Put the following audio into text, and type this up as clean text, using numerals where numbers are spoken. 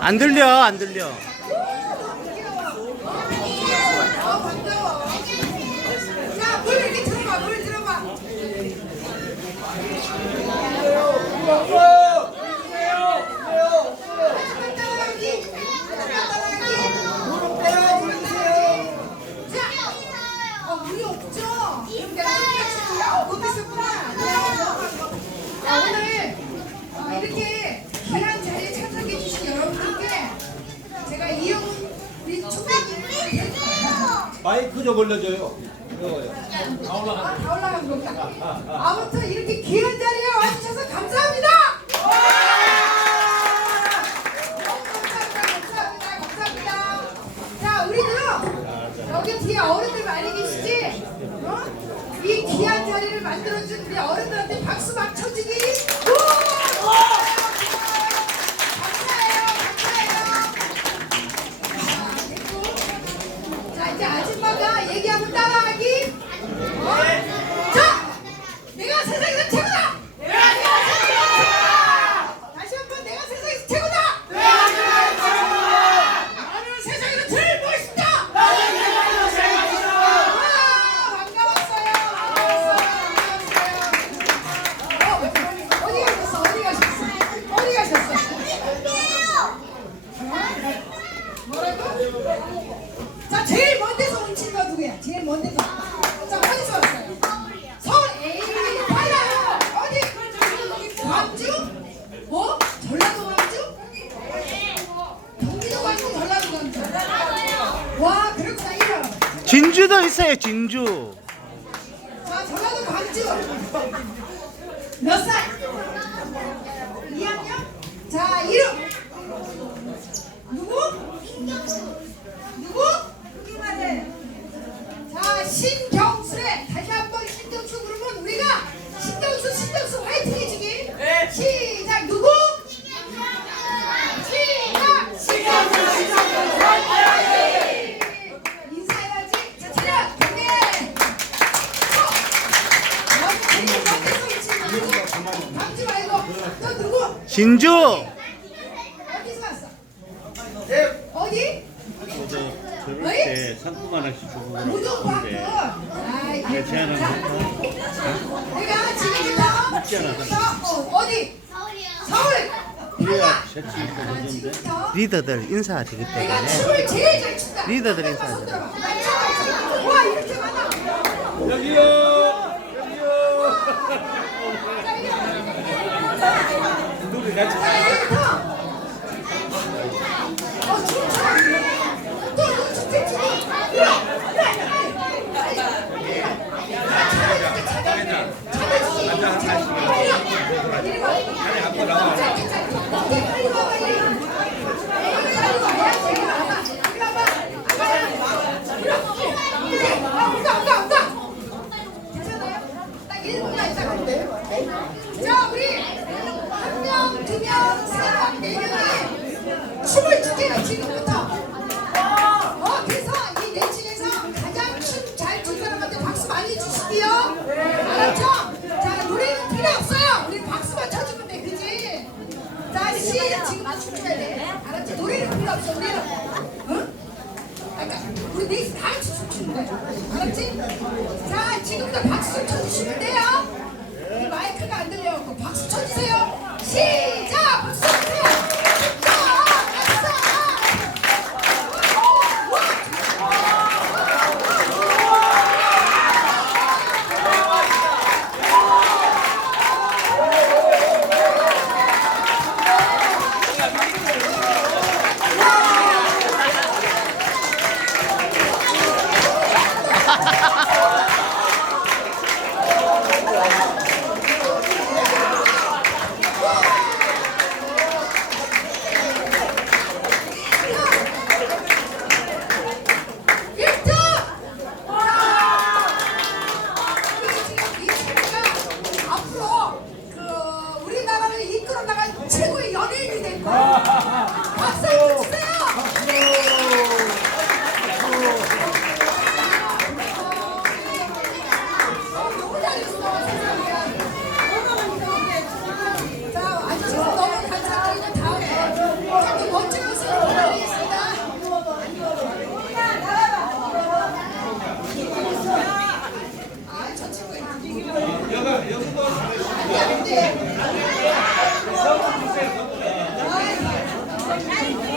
안 들려, 안 들려. 자, 물 이렇게 들어봐, 물 들어봐. 물이 없죠? 오늘 이렇게 귀한 자리에 참석해 주신 여러분들께 제가 이영훈 우리 총장님께 마이크 좀 올려줘요. 다 올라간 겁니다. 아무튼 이렇게 귀한 자리에 와주셔서 감사합니다. 감사합니다. 자, 우리들은 여기 뒤에 어른들 많이 계시지? 이 귀한 자리를 만들어준 우리 어른들한테 박수 막 쳐주기. 감사해요. 자, 이제 아줌마가 얘기하면 따라하기. 자, 내가 세상에서 최고다. 다시 한번 내가 세상에서 최고다. 나는 세상에서 제일 멋있다. 반가웠어요. 어디 가셨어? 뭐라고? 자, 제일 먼 데서 온 친구가 누구야? 제일 먼 데서. 자, 어디서 왔어요? 서울. 에이, 빨라요. 어디? 광주? 뭐? 전라도 광주? 경기도 광주, 전라도 광주. 와, 그렇구나. 이름. 진주도 있어요, 진주. 자, 전라도 광주. 몇 살? 2학년? 자, 이름. 누구? 누구? 자, 신경수래. 다시 한번 신경수 그러면 우리가 신경수 화이팅 해주기. 시작. 누구? 시작. 신경수 화이팅. 인사해야지. 자, 차렷. 경례. 감지 말고. 너 누구? 진주. 어디서 왔어? 어디? 그럴 때 상품 하나씩 주고 무등파크. 네, 제안을 내가 지금부터 어디? 서울. 그래야 재치 있고 자, 그런데 지금부터 리더들 인사가 되기 내가 때문에. 춤을 제일 잘 춘다. 리더들 손 인사하죠. 들어봐. 와, 이렇게 많아. 여기요. 자, 이리 와. 누구 같이. 자, 여기부터. 춤춰. 또 춤춰. 자, 우리 한 명, 두 명, 세 명, 네 명이 춤을 추게요, 지금부터. 그래서 이 네 중에서 가장 춤 잘 춘 사람한테 박수 많이 주시고요. 알았죠? 자, 노래는 필요 없어요. 우리 박수만 쳐주면 돼, 그지? 자, 지금부터 춤춰야 돼. 알았지? 노래는 필요 없어, 우리는. 응? 그러니까 우리 넷이 다 같이 춤추는 거야. 알았지? 자, 지금부터 박수 좀 쳐주시면 돼요. 이 마이크가 안 들려갖고 박수 쳐주세요. 시작! 박수 쳐주세요. 자,